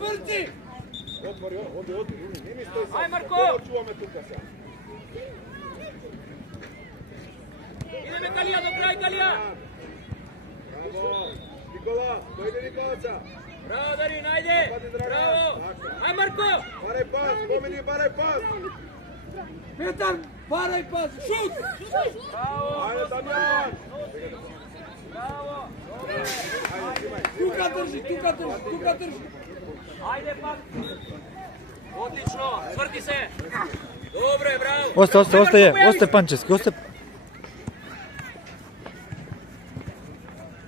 Vrti! Odi, nimi stoji sad. Aj Marko! Čuvame tuka sad. Ideme Kalija, do kraj Kalija! Bravo! Nikola, dojde Nikolaca! Bravo Darin, ajde! Bravo! Aj Marko! Baraj pas, pomeni baraj pas! Petar, baraj pas, šut! Bravo! Ajde Damjan! Bravo! Тука држи! Ajde pak! Odlično, tvrdi se! Dobro je, bravo! Ostaje Pančevski, ostaje.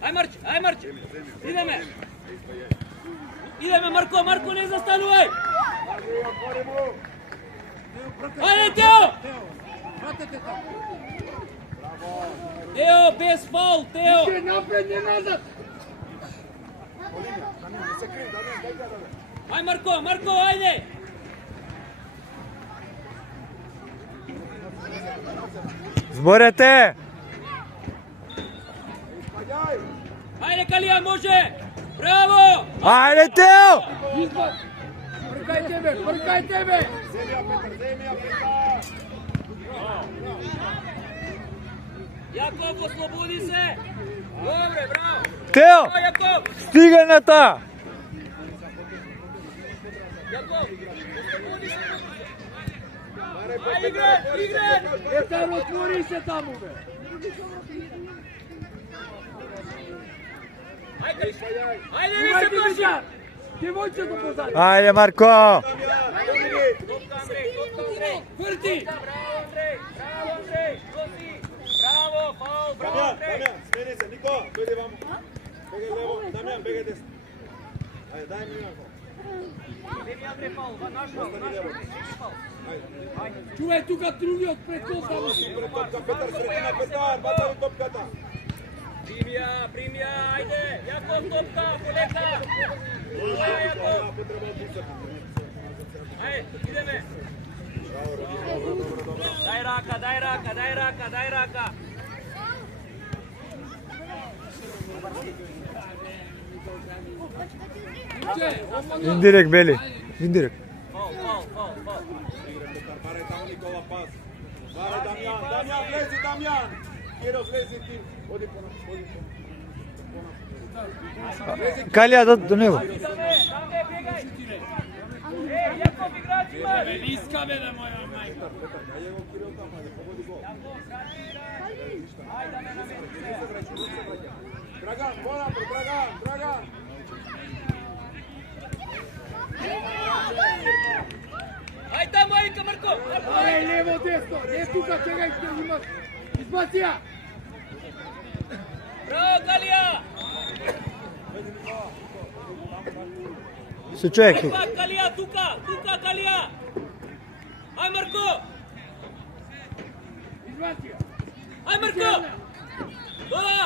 Aj Marć! Ideme Marko, ne zastanuj! Ajde Teo! Teo, bez faul, Teo! Не напред, не назад! Aj Marko, ajde! Zborete! Ajde Kalija, može! Bravo! Ajde Teo! Пркај тебе! Zemlja Petar! Jakov, oslobodi se! Dobre, bravo! Teo! Bravo, Jakov! Стигај на таа! Jakov, oslobodi se! Ajde, igre! Петар, отвори се таму, бе! Ajde, vi se plaši! Девојчето позади! Ајде Марко! Topka Andrej! Врти! Bravo Andrej! Prosi! Bravo, faul, bravo Andrej! Damjan, smeni se, Niko, dojde vamo. Begaj levo, Damjan, begaj desno. Ajde, daj mi jedan. Gdje mi Andrej faul? Naš faul! Чувај тука другиот пред тока! Topka, Petar, sredina, Petar, batali topkata. Primja, ajde! Jakov, topka, poleka! Ajde, Jakov! Ajde, ideme! Daj raka! Indirekt Beli. Indirekt. Faul. Baraj tamo Nikola pas. Baraj Damjan, vlezi Damjan! Kjero, vlezi ti. Odi po nas. Kalija do него. Dame, bjegaj! Jakov, igračima! Риска бе да моја мајка! Daj jego Kiril tamo, ajde, pogodi gol. Ajde, me namesti se! Dragan, ponapred, Dragan! Ajde tamo, Ajka, Marko! Ај, лево, десно! Не тука, чекај, ќе имаш! Избаци ја! Bravo, Kalija! Се човек Aj тука. pak, Kalija, tuka, Kalija! Aj Marko! Избаци ја! Aj Marko! Dola!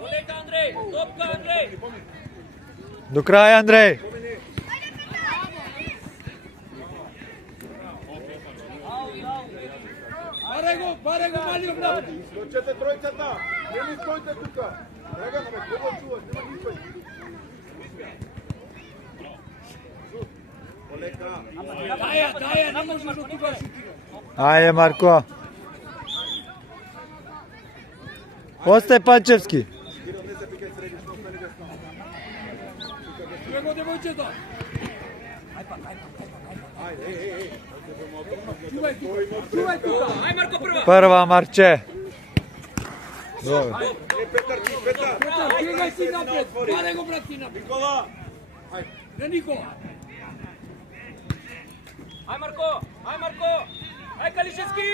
Poleka Andrej, topka Andrej! До крај Андреј. Баре го малиот напад! Skočete trojcata, ne mi stojite tuka. Dragan, ame, kogo čuvaš, nema ništa. Poleka. Даја, не можеш од тука шутира! Ајде Марко. Остај Панчевски. Kiro, ne se pikaj središno, ostani desno. Чуј го девојчето! Ajde, ej. Чувај тука! Aj Marko, prva! Прва Марче. Добро. Petar, Petar. Петар, бегај си напред! Баре го брат си напред! Nikola. Не Никола! Aj Marko! Aj Kališevski!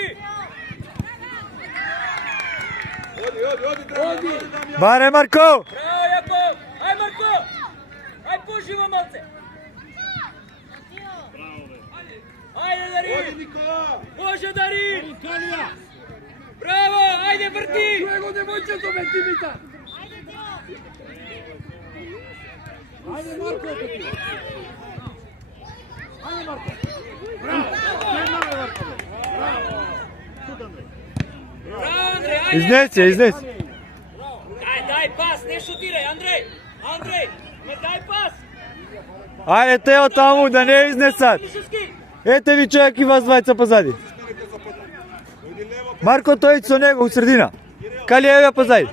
Odi, Dragan, Odi. odi Damjan. Баре Марко. Bravo, Jakov! Aj Marko! Aj puši! Уживо малце. Ajde Odi Darin! Nikola! Može Darin! Kalija! Bravo! Ajde vrti! Čuje go devojčico, me Dimitar! Ajde Marko, opet ti! Ajde Marko! Bravo! Nema me Marko! Bravo! Bravo Andrej! Ajde! Iznesi. Daj pas, ne šutiraj Andrej! Andrej! Daj pas! Ajde Teo tamo da ne iznesat. Miševski! Ete vi čovjek i vas dvajca pozadi. Marko Tojić su njega u sredina. Kalija pozadi.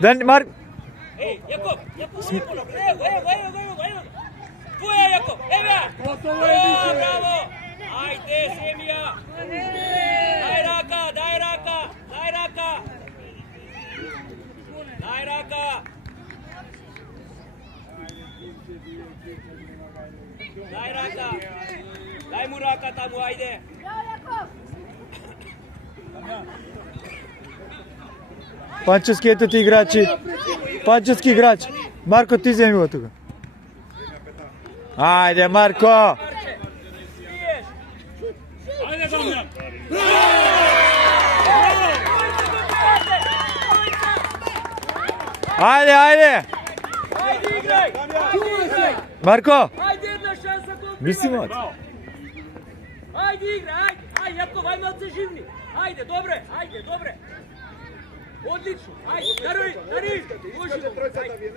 Da, Ej, Jakov! Evo! Tu je Jakov! Evo ja! Gotovo je više! Bravo! Ajde, Semija! Daj raka! Daj raka! Daj mu raka tamo, ajde! Pančevski, eto ti igrači. Pančevski igrač. Marko, ti zemi od toga. Ajde, Marko! Ajde Damjan! Ajde! Ajde igraj! Čuvaj se! Marko! Ajde jedna šansa koliko Mislim ima. od. Ajde igraj, ajde Jakov, ajde malce živni. Ajde, dobre. Odlično, ajde, Darin, uživo.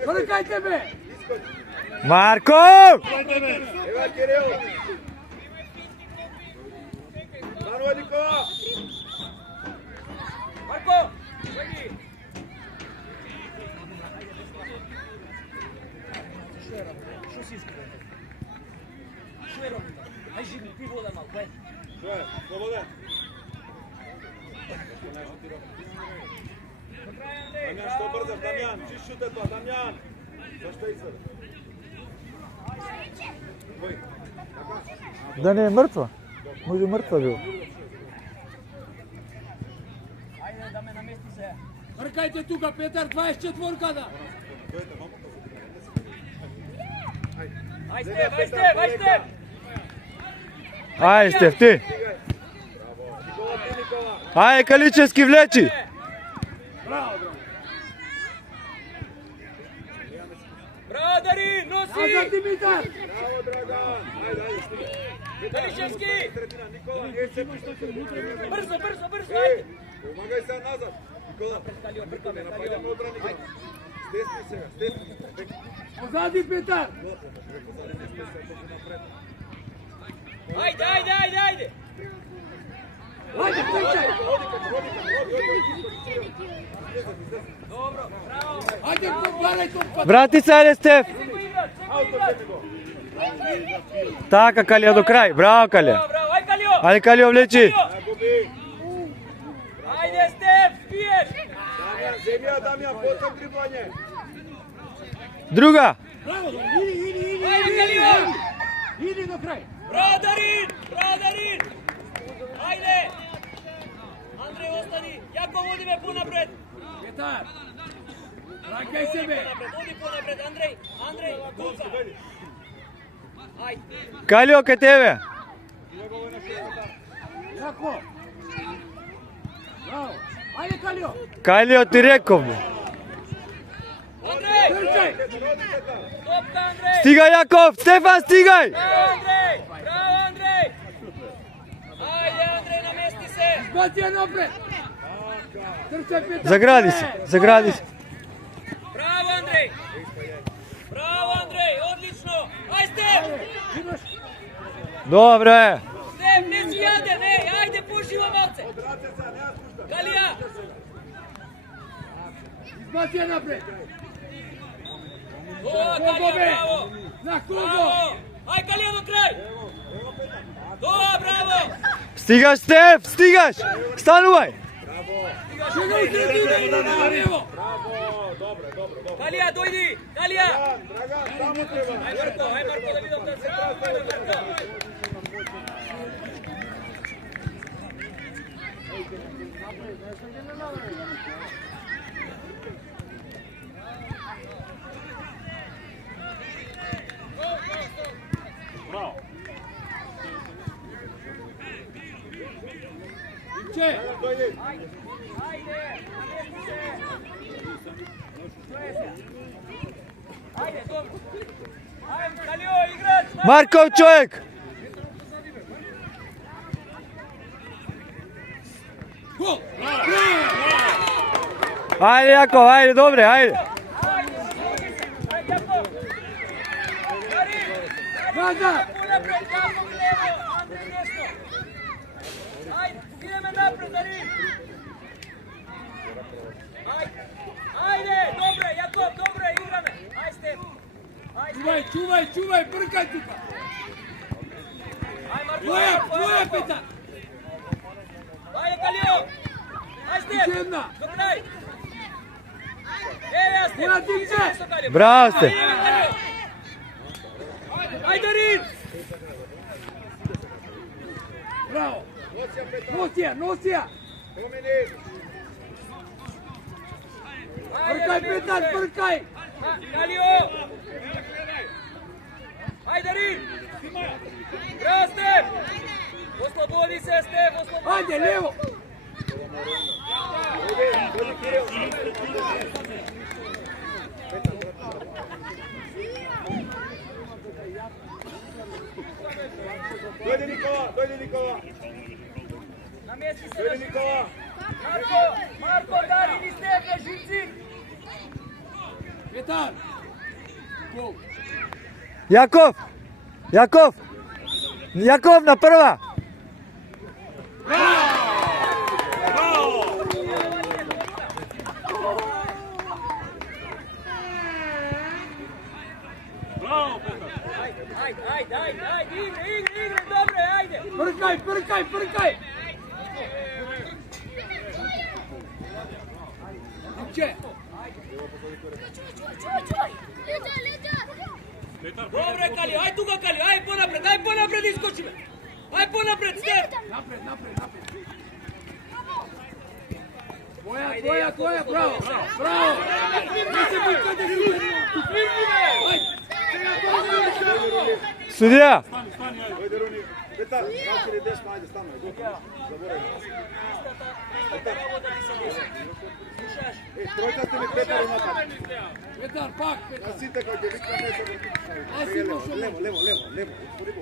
Kolikajte me! Marko! Evo Kiril! Manuel Nikola! Marko, vidi. Što si iskrio? Što je Romina? Aj živni, ti voda malo, ajde. Što je? Slobodan? Damjan, što brzaš, Damjan? Čiš šute to, Damjan! Zašto izvede? Da ne je mrtva. Može mrtva bilo. Ajde da me namesti se. Trkajte tuga, Petar, 24 da! Aj Stef! Ajde, Stef, ti. Nikola, ti Nikola! Ajde, Kaličevski vleči. Bravo Darin, nosi! Nazad Dimitar! Bravo Dragan! Ajde, Kaličevski! Tretina, Nikola, nije se pišto se Brzo, ajde! Pomagaj sad nazad! Nikola! Kalio, brka me, Napadamo Kalio. odbranika! Stesni se ga, stesni! Pozadi Petar! Ajde! Ajde, pričaj! Dobro, bravo! Ajde, pogledaj to pa... Vrati se, ajde, Stef. Taka, Kalija, do kraj. Bravo, Kalija. Bravo, aj Kalio! Ajde, Kalija, vleči. Ajde Stef, spiješ! Damjan, potom driblanje! Druga. Bravo, idi! Ajde Kalio! Idi do kraja! Bravo Darin! Ajde! Andrej, ostani! Jakov, vodi me ponapred! Petar! Rakaj sebe! Vodi ponapred, Andrej, kuca! Ajde! Kalio, ke tebe. Jako! Bravo! Ajde, Kalio! Kalio, ti rekao. Andrej! Trčaj! Topka, Andrej! Stigaj, Jakov. Stefan, stigaj. Bravo, Andrej! Ajde, Andrej, namesti se! Zbaci je napred! Trčaj, Petar! Zagradi se. Bravo, Andrej! Odlično! Ajde, Stef! Imaš! Dobro je. Stef, ne si jaden, ajde, pušivo malce! Kalija! Zbaci je napred! O, Kalija, bravo! Na kogo? Bravo! Aj, Kalija, do kraj! Bravo! Stigaš, Stef, stigaš. Stanuvaj. Čega u sredinu ide na lijevo? Bravo, dobro. Kalija, dojdi! Kalija! Dragan, tamo treba! Aj Marko, da vidim da se pravi! Momče! Dojdi. Ajde, dobro. Ajde, Kalio, igrač! Markov čovjek! Gol! Ajde Jakov, ajde, dobre, ajde. Gaza! Napred, Jakov levo, Andrej desno. Ajde, ideme napred, Darin. Ajde, dobre, Jakov, dobre, igrame. Ajde, Stef. Čuvaj, brkaj tuka! Ajde, Marko, Tvoja Petar! Ajde, Kalio. Ajde, Stef. Još jedna. Do kraj. Evo ja, Stef. Ona digne. Bravo ste. Ajde, Darin. Bravo! Nosija! Brkaj Petar, brkaj! Kalio. Ajde, Darin. Bravo, Stef. Oslobodi se, Stef, oslobodi se. Ajde, levo! Dojdi Nikola. Namesti se Dojdi na Nikola. Marko, Darin i Stef na žici. Petar! Gol! Jakov na prva! Ajde, igre, dobre, ajde. Brkaj! Momče! Dobre, Kalio, aj tuga, Kalio, aj ponapred, iskoči me. Aj ponapred, Stef. Napred! Tvoja, bravo! Ne se brkaj da Sudija! Dojdi Runi. Petar, znači li desno, ajde, stano. Zaboravim. Slušaš? Trojka ti mi Petar unapad. Petar, pak! Nasite kao će vikna nešto. Levo.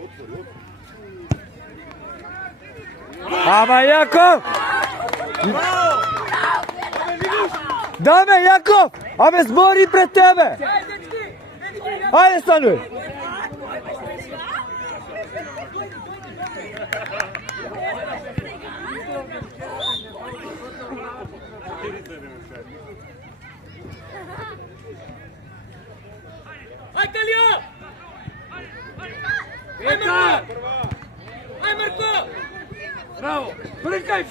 Otvori. Ama Jakov! Dame, Jakov! Ame zbori pred tebe! Ajde, dečki, vidi, Ajde, stanuj! aj Kalio! Petar! Aj Marko! Bravo! Brkaj!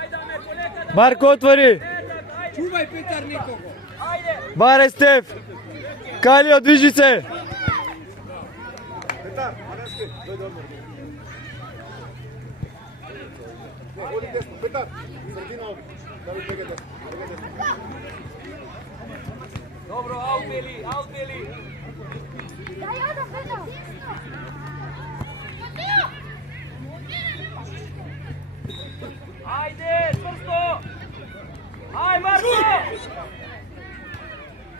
Ajde, Amer, kolega, da... Marko, otvori! Čuvaj Petar nikogo! Ajde! Bare, Stef! Kalio, diži se! Petar, Maneski, dojdi odmor. Odi desno, Petar, sredina ovdje. Da li tega desno. Dobro, out bili. Ajde, čvrsto! Aj, Marko!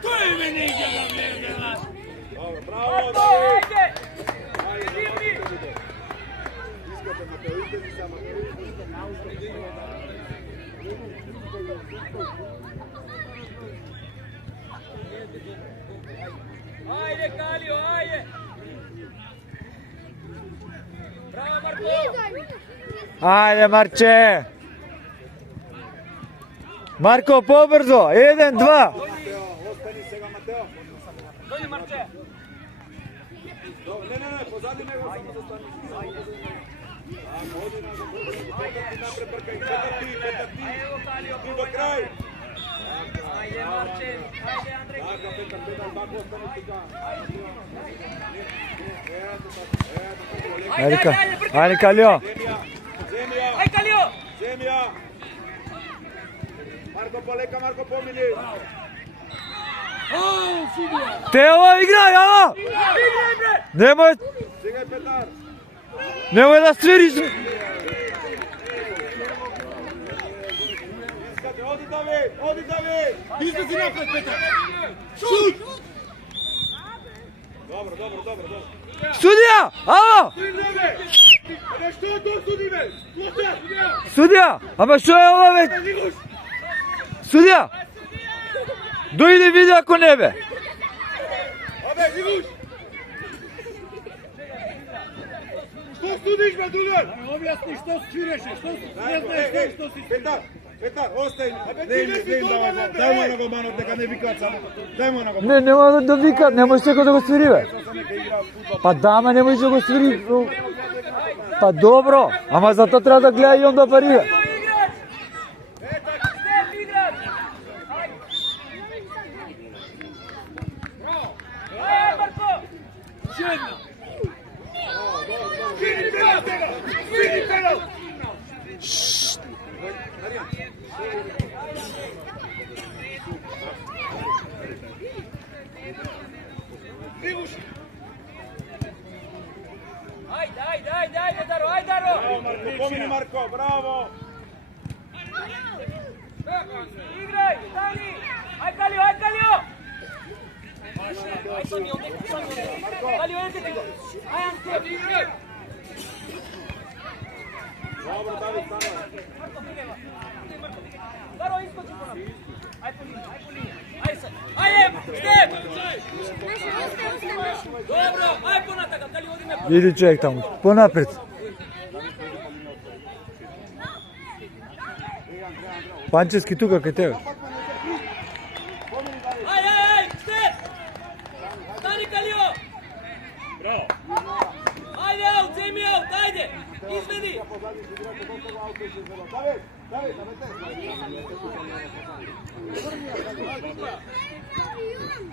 To je meni igra! Bravo, Marko, ajde! Iditi! Iskate Mateo, idete sa Mateo. Ajde, Kalio, ajde! Bravo, Marko! Ajde, Marče! Marko, pobrzo! 1, 2! Mateo, ostani se ga Mateo. Dođi, Marče! Ne, pozadi nego samo da stani. Odi napred, brkaj, Petar ti. Evo, Kalio, Ti do kraj. ajde, Marče! Ajde, Andrej! Petar, bako ostani ti ga. Ajde, Kalio! Aj, Kalio! Zemlja. Marko Poleka, Marko pomili. Sudija! Teo, igraj, ovo! Nemoj! Stigaj Petar. Немој да свириш. Оди Давид! Излези напред, Петар! Шут! Добро. Судија! Ало! Што досуди бе? Судија! Ама што е ова ве? Судија! Дојди види ако не бе. Абе, Игуш! Што судиш бе, другар? Објасни што свиреше, што не знаеш што си свиреше. Петар, остај. Дај му на гоманот, дека не викаат само. Дај му на гоманот. Не, нема да вика, немој секој да го свири бе. Па да, ама немој да го свири. Па добро, ама зато треба да гледа и он да пари бе. Помини Марко, браво! Играј, стани! Ај Калио! Ај Сони, Калио, еде ти го! Ај Анке, играј! Добро, Давид, стана. Даро, искочи по нам! Ај по линија! Ај се! Ајде, Степ! Добро, ај понатака, Калио, одиме по... Иди човек таму, понапред. Панчевски тука кај тебе. Ај, Степ! Стани, Калио! Браво! Ајде, аут, земи аут, ајде! Изведи!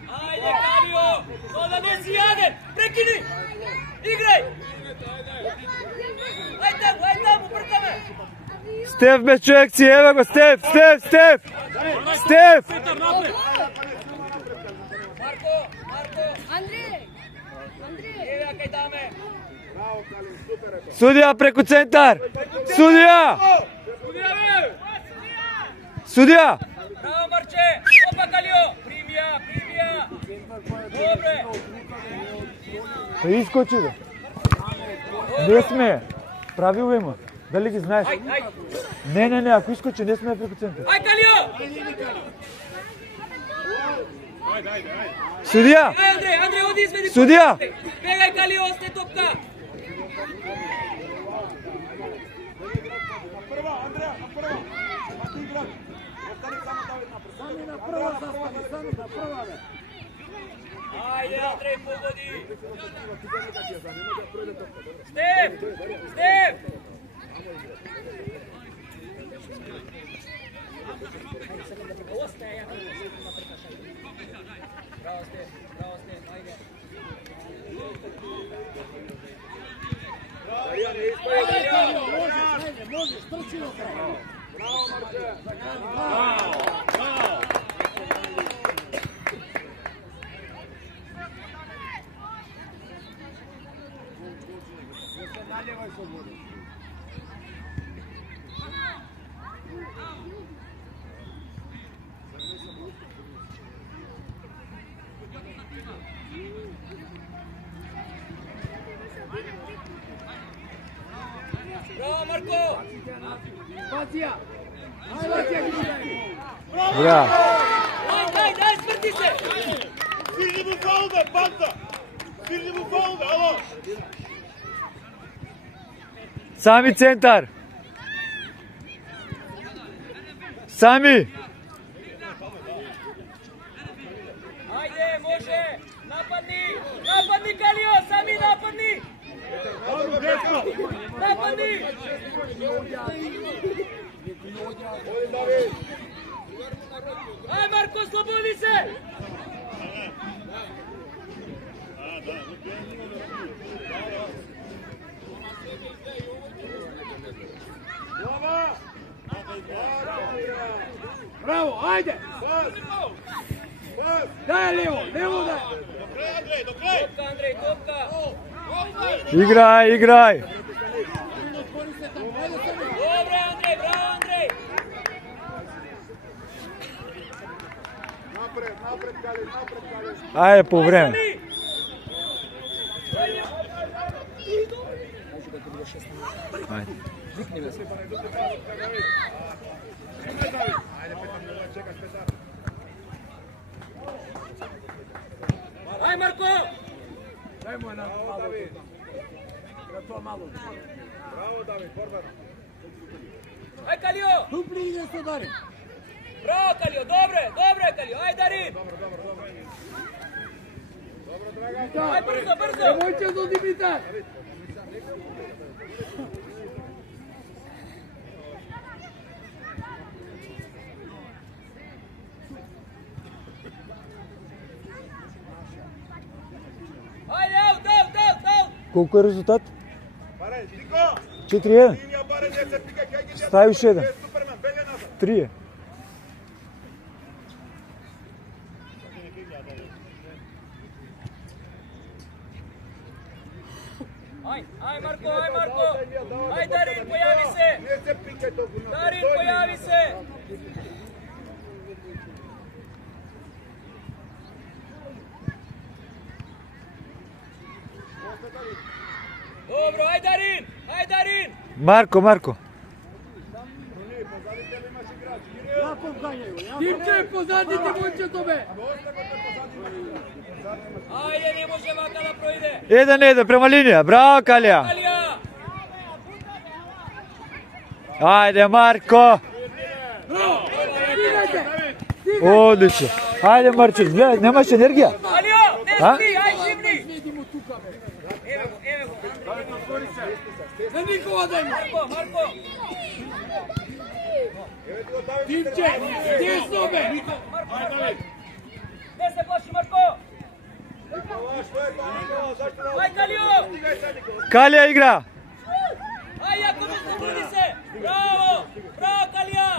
Ајде, Калио! Кода не си јаден! Прекини! Играј! Ај таму, бркаме! Стеф бе човек си, ева го Стеф! Марко! Андрей! Еве кај даме! Судија преку центар! Судија! Браво, Марче! Опа, Калио! Примија! Добре! Па искочи бе. Не сме. Правило има. Дали ги знаеш? Ај! Не, ако искочи не сме преку центар. Ај, Калио! Судија! Ај, Андрей, оди изведи! Судија! Бегај, Калио, осте топка! Прва, Андреа, на прва. А ти играч. Остани само Давид напред. Сами на прва застани, сами на прва бе. Ајде, Андрей, погоди! Степ! Браво, Степ, ајде! Можеш, трчи напред. Браво, Марче. Браво, Марко! Бација! Ај, Бација, ги дај! Браво! Ај, сврти се! Свирни му фаул, бе, Панта! Свирни му фаул, бе, ало! Сами центар! Сами! Ајде, може! Нападни, Калио, сами нападни! Нападни! Ај, Марко, слободи се! Браво, ајде! Дај лево дај! Топка, Андрей, топка! Играј! Napred, Kali, Kali. Ajde po vreme. Ajde. Aj Marko! Daj mu na malo. Na to malo. Bravo, David, forward. Aj Kalio! Dupli ide se Darin. Bravo Kalio, dobre Kalio, aj Darin! Aj brzo! Nemojte do Dimitar. Ajde, out! Колко е резултат? Барен, Нико! 4-1. Линија барен, не се пика, кај ги Ставиш 1. Супермен, беле назад. 3 е. Aj Marko! Aj Darin, pojavi se! Не се пикај толку на. Darin, pojavi se! Dobro, aj Darin! Марко. Димче, позади Димончето бе. Ajde, ne može Vaka da projde! 1-1 prema linija. Bravo, Kalija. Kalija! Ajde, Marko. Стигате. Odlično. Ajde, Marčin. Gledaj, nemaš energija? Kalio, ne A? spi, aj živni! Види му тука бе. Evo go. На Никола дай му. Marko! Димче, десно бе. Ne se plaši, Marko! Никола, што е тоа, Никола? Зашто не Aj Kalio! стигај се, Никола? Kalija igra. Aj Jakub, izgubili se! Bravo! Bravo, Kalija!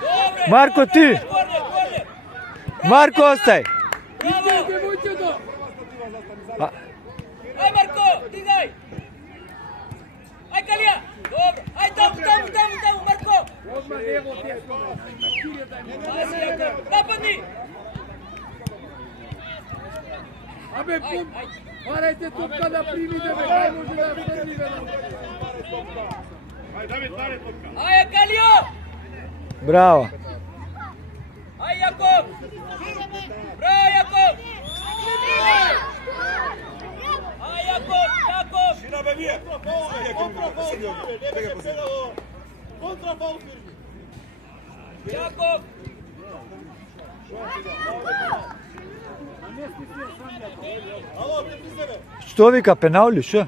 Dobre! Marko, ti! Korner! Marko, ostaj. Димче, Димончето. Aj Marko, digaj! Aj Kalija! Dobro! Aj tamo, Marko! Одма лево, десно бе. На Кирија дай му. Aj Jakub, napadni! Абе, барајте топка да примиде бе. Дај може да фрли бе. Ај, Давид, баре топка. Aj Kalio! Bravo. Aj Jakub! Bravo, Jakub! Aj Jakub! Шина бе вие. Контрафаул фирми. Jakub! Ало, ти при себе. Što vika, penal ili što?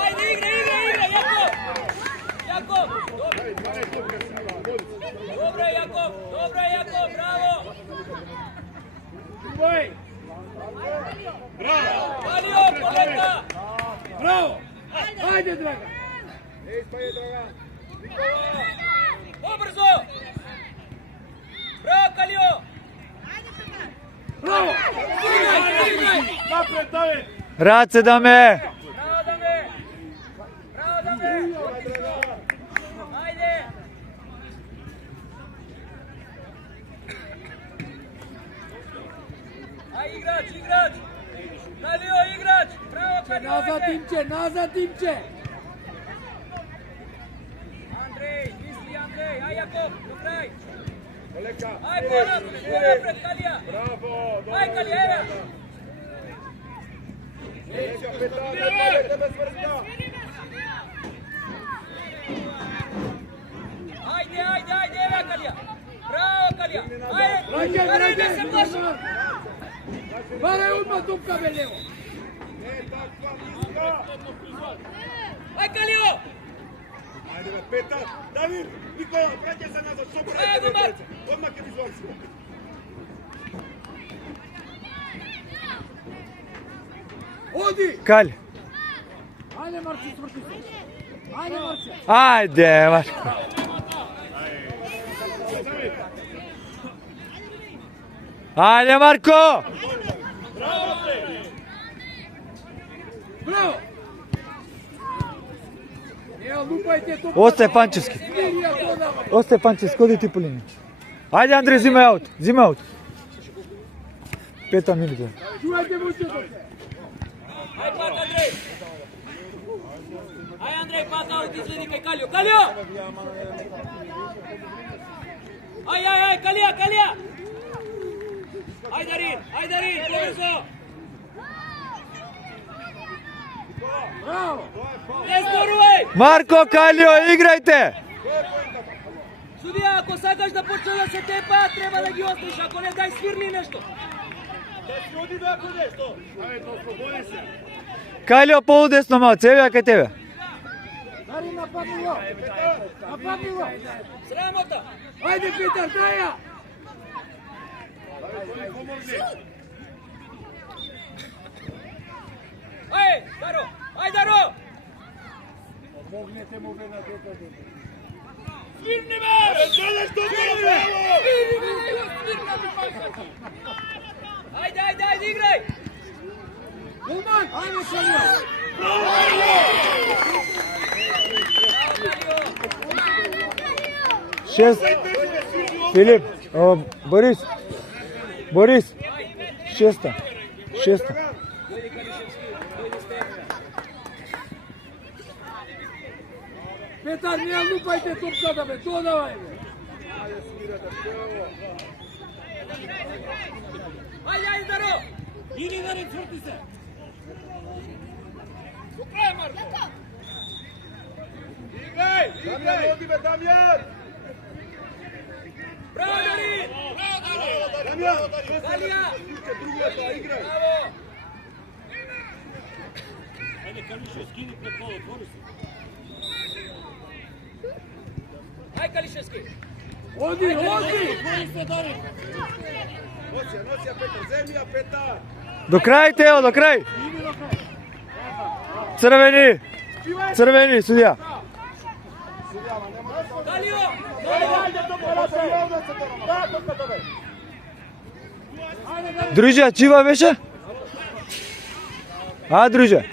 Ajde, igra, Jakub! Dobro, Jakub, bravo! Kalio, koleka! Браво! Ајде, Драга! Ей, спаје, Драган. Pobrzo! Bravo, Kalio! Браво! Стигај! Напред, Давид. Race da me. Bravo, Dame! Ajde! Aj, igrač! Kalio, igrač! Bravo, Kalio! Назад, Димче! Andrej, aj Jakub, do kraj! Koleka. Aj, ponapred, Kalija! Браво. Aj, Kalija, evo! Koleka, petata, bez vrsta. Ajde, evo Kalija! Bravo, Kalija! Ajde, Раѓај, ne se plaši! Барај одма топка бе лево! Не, таква миска. Aj, Kalio! Ајде, бе, пета. Давид, Никола, праќај се назад. Што Ево, Марк. Одма ќе ви звонци. Оди! Kalj. Ајде, Марче, сврти се! Ајде, Марче! Ajde, Marko. Ajde, Marko. Браво! Не лупајте топката. Остај Панчевски. Остај Панчевски, оди ти по линија. Ајде Андреј, зимај аут. Зимај аут. 5 минути. Чувајте муцето. Ај пак Андреј. Ај Андреј, пак аут изледи кај Калио. Калио! Ај, Калија! Ај Дарин, побрзо! Браво! Не зборувај! Марко, Калио, играјте! Судија, ако сакаш да почне да се тепа, треба да ги оставиш, ако не дај свирни нешто. Калио, полудесно малце, еве кај тебе. Дари, нападни го! Нападни го! Срамота! Ајде, Петар, дај ја! Ај, Даро! Помогнете му бе на детето. Свирни ме! Ајде, играј! Гулман, ајде Калио! Шест. Филип, Борис. Шеста. Петар, не лупајте топката бе, додавај бе! Ајде, Даро! Иди, Дарин, цврти се! До крај, Марко! Дамјан, оди бе, Дамјан! Браво, Дарин! Дамјан! Калија! Браво! Ајде, Калише, скини пред гол, отвори се. Ај, Калишевски! Оди! Отвори се, Дарин! Носија, Петар, земја, Петар! До крај, Тео, до крај. Црвени, судија. Калио! Друже, чива беше? Друже.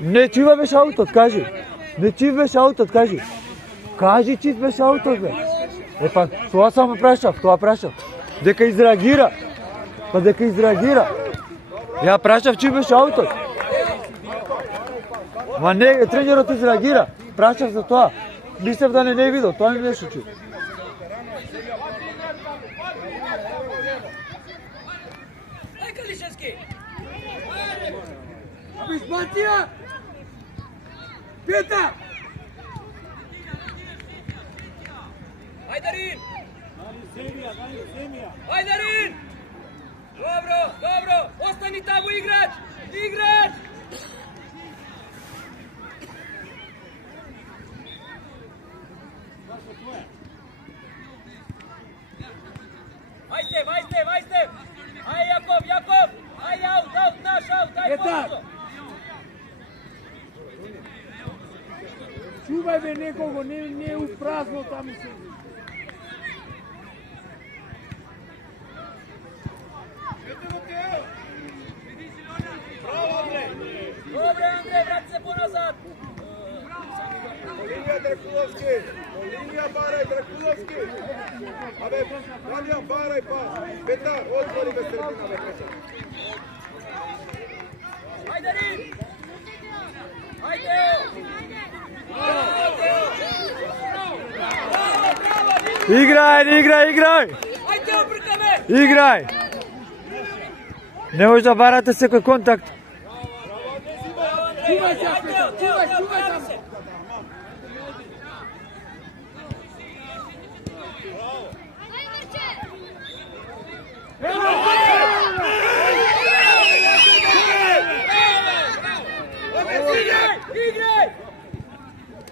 Не, чива беше аутот, кажи. Не, чив беше аутот, кажи. Кажи, чив беше аутот, бе. Па, тоа само прашав. Дека изреагира. Ја прашав, чив беше аутот. Ма не, тренерот изреагира. Прашав за тоа. Мислев да не видел, тоа ми беше чув. Ај, Калишевски! Абисбатија! Петар! Ај, Дарин! Ај, Дарин! Добро! Остани таму, играч! Ај, Стев! Ај, Јаков! Ај, аут, наш аут! Ај, Петар! побрзо! Чувај бе некого, не у празно таму седи. Добре, Андреј, врати се поназад! Линија Дракуловски! Линија барај Дракуловски! Абе, Дамјан, барај пас! Петар, отвори бе средина, бе, Петар! Ај, Дарин! Ај, Тео! Играј! Ај, Тео, бркаме! Играј! Не може да барате секој контакт. Чувај се, Петар, чувај таму.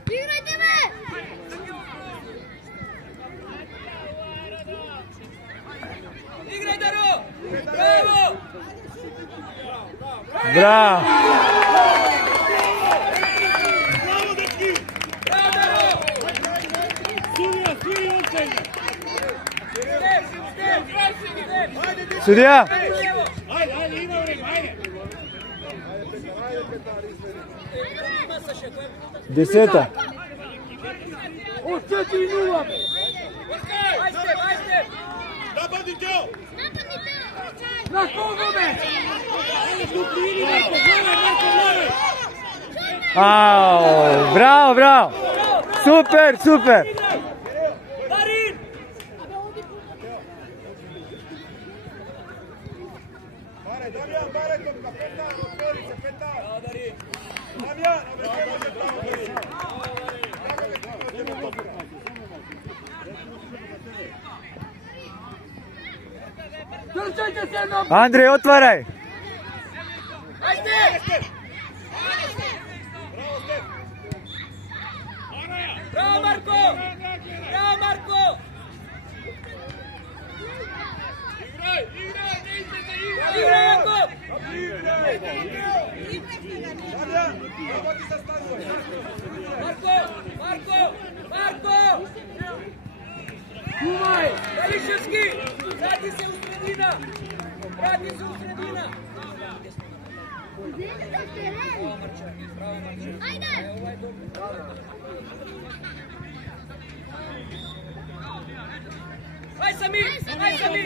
Играјте ме! Играј, Даро! Браво! Браво! Судија! 10. Od 4-0, bе. Напади Тео! Na koga, bе? Ау, браво, браво. Супер, супер. Баре, Дамјан, баре топ капетан, отвори се петар. Дамјан, абе, не може право бери. Трчајте се на... Андреј, отварај. Браво, Марко! Браво, Марко! Играј, Јаков! Дамјан, работи се станува. Марко! Марко! Марко! Чувај! Галишевски! Vrati se u sredina! Vrati se u sredina! Bravo, Marčak! Bravo, Marčak! Ajde! Ovaj dobro. Aj Sami! Aj Sami!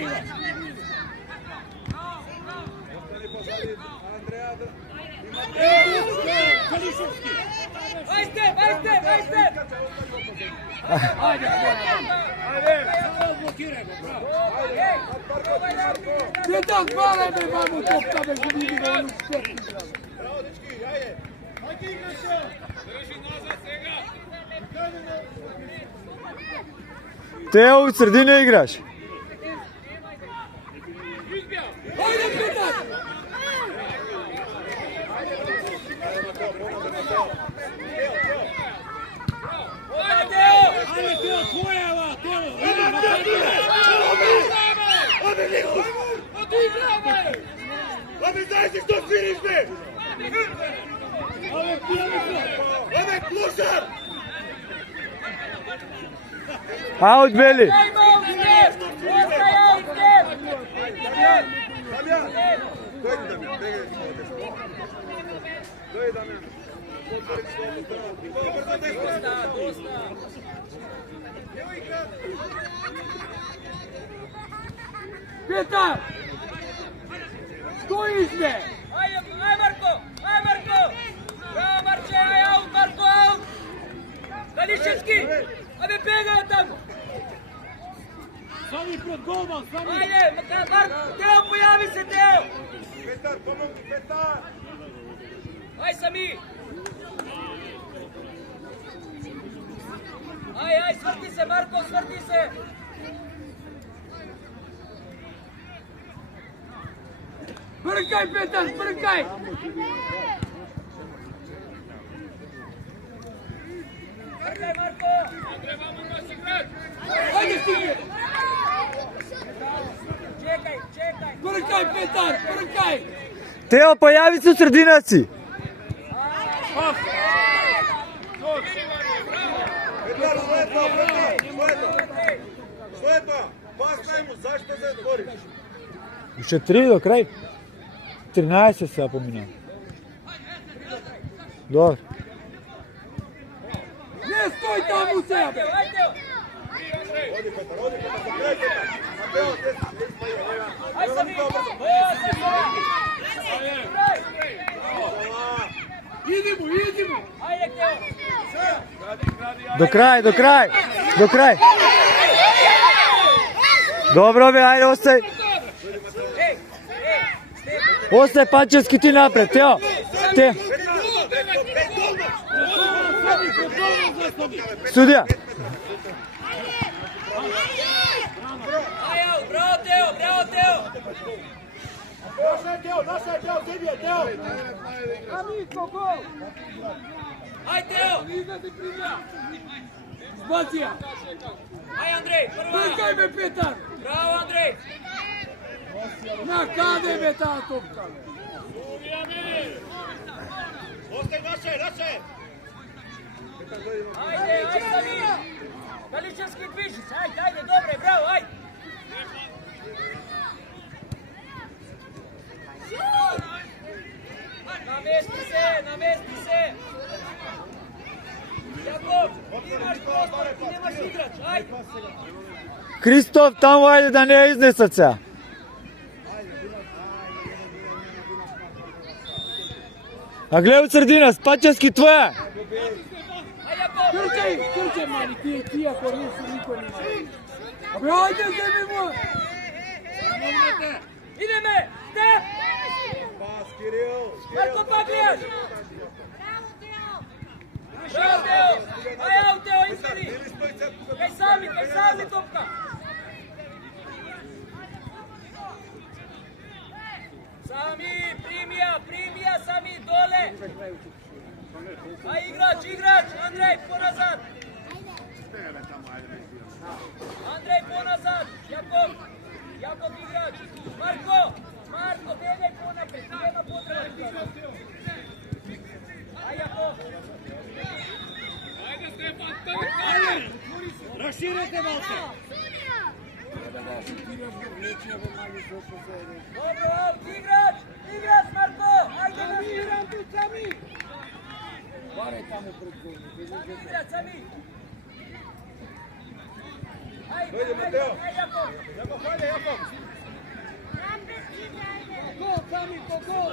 Aj Step! Aj Step! Aj Step! Ajde, Petar, hvala me, vamo topka, bе, že vidi ga onu štetu. Bravo, dečki, ajde. Ajde, igraj se. Drži nazad svega. Тео, у средина играш. Ajde, Petar! Ove, znaš ti što sviriš, be? Ove, klušar! Аут, Бели. Damjan, dođi Damjan, dođi Damjan. Petar! Stojiš, be! Aj Marko! Aj Marko! Bravo Marče! Aj aut Marko! Aut! Галишевски! Абе бегај таму! Sami pred golman, Sami! Ajde! Marko! Teo, pojavi se Teo! Petar, pomogu, Petar! Aj Sami! Aj, svrti se Marko, svrti se! Brkaj, Petar, brkaj! Brkaj Marko! Ajde, stigne! Čekaj! Brkaj, Petar, brkaj! Тео, појави се у средина си. Petar, što je to, Petar? Što je to? Što je to? Pasnaj mu, zašto se boriš? Уште 3 до крај. 13 се помина. Добро. Ne stoj tamo u sebe! Ajde! Odi Petar, odi Petar, pogledaj Petar. Mateo, gdje si? Aj Sami! Idimo, idimo! Ajde Teo! До крај, до крај. До крај. Добро бе, ајде, остај. Остај Панчевски ти напред, Тео. Судија. Bravo Teo! Bravo Teo! Naša je Teo, tebi je Teo. Amico, gol! Aj Teo! Izlazi primja! Zbacija! Aj Andrej! Prva! Brkaj me, Petar! Bravo Andrej! Na kade me ta topka? Ostaj, naša je. Ajde, aj Sami! Галишевски движи се! Ajde, dobro, bravo, ajde! Namesti se! imaš prostor, ti nemaš igrač, ajde. Kristof, tamo ajde da ne iznesat se. A gled u sredina, Spačevski tvoje. Ajde, Jakov. Trčaj, mali, ti ako nisi, niko nisi. Abe, ajde, zemimo! Ide me, step! Pas, Kiril. Marko Paglijaš! Bravo, Teo! Ajde, Teo, izvedi! Kaj sami topka! Sami, primija, sami, dole! Aj, igrač, Andrej, ponazad! Andrej, ponazad! Jakov, igrač! Marko, begaj ponapred, nema potreba! Aj, Jakov! Raširite malce! Dobro, out, igrač, Marko! Ajde, raširam tu sami! Varaj tamo pred golom. Igrač, sami! Dojde, Mateo. Aj, Jakov! Jakov. Gol, sami, po gol!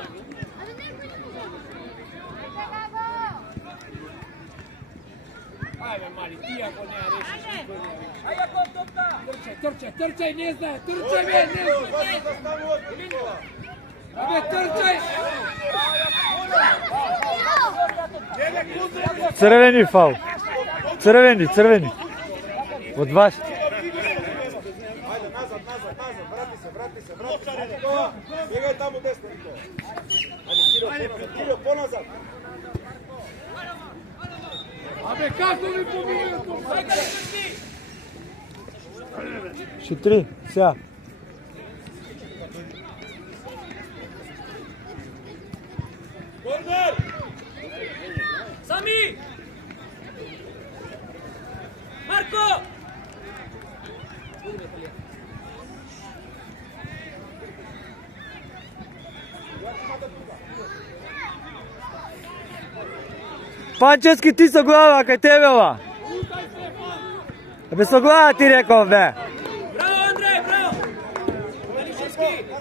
Ajde, mali, ti ako ne rešiš, niko ne rešiš. Aj, Jakov, topka! Trčaj, ne zna, trčaj me, ne zna! Abe, trčaj! Crveni faul. Crveni. Od vas. Ajde, nazad, vrati se. Bjegaj tamo desno. Ajde, Kiril, ponazad. Abe, kako mi pominjaju to? Aj, Gališevski! Še 3, сега. Korner! Sami! Marko! Pančevski, ti so glava, kaj tebe ova? Abe so glava ti rekao, be. Bravo, Andrej, bravo!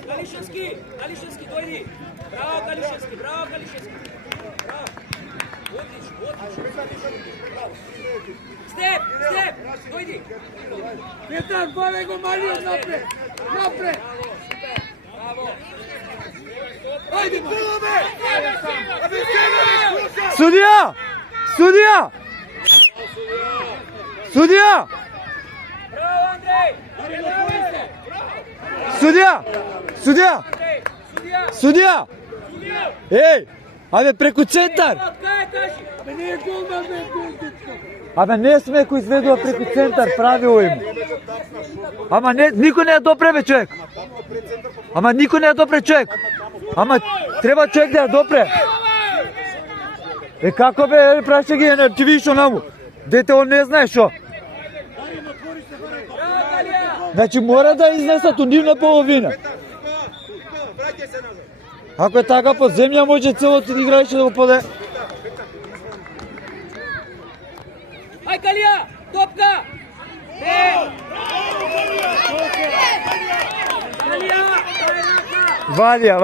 Gališevski, dojdi! Bravo, Gališevski! Bravo! Odlično! Step! Dojdi! Petar, bave go mali od napred! Bravo! Ajde, mali! Sudija! Bravo, Andrej! Sudija! Sudija! Ej! Abe, preko centar! Kaj kaži? Abe, nije golman, ne gol, dečko! Ама не сме кој изведува преку центар, правило им. Ама не, никој не ја допре, бе, човек. Ама никој не ја допре, човек. Ама треба човек да ја допре. Како бе, праще ги, ти видиш онаму. Дете, он не знае шо. Значи мора да изнесат у нивна половина. Ако е така по земја, може целото играјче да го поде. Aj, Kalija! Topka! Vadija!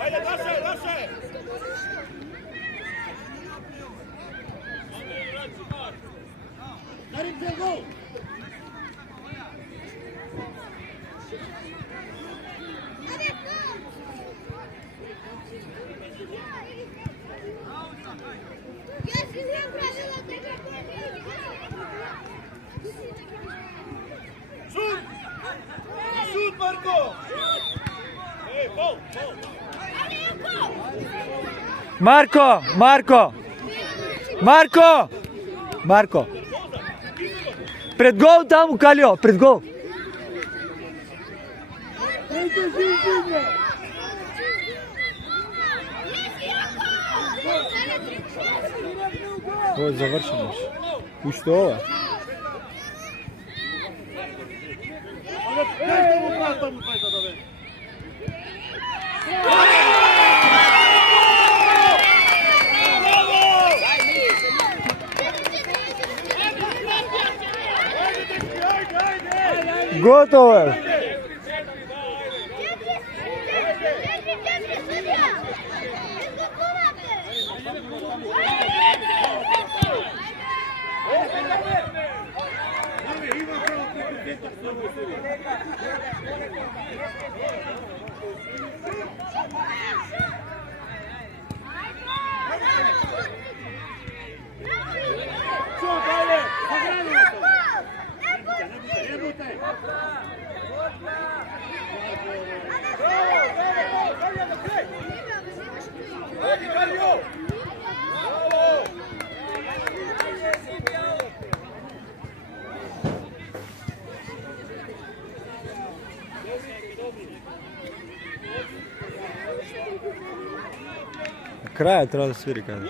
Ajde, naše! Darite gol! Šut! Marko, Marko! Marko! Marko! Pred gol tamo, Kaljo, pred gol! Ovo je završeno. I što ovo? Gotovo je. Краja treba da sviri kada.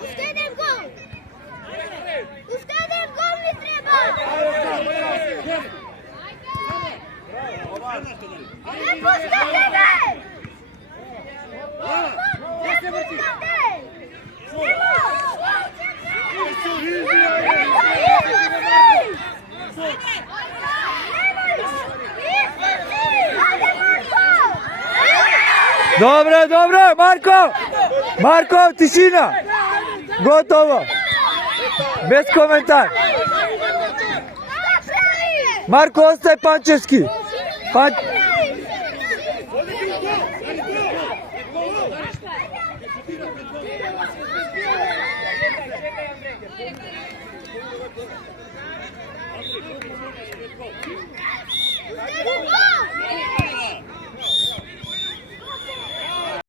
Устедем гол! Устедем гол не треба! Не пускате бе! Не пускате! Dobro, dobro, Marko! Marko, tišina! Gotovo! Bez komentar! Marko, ostaje Pančevski! Устедем гол!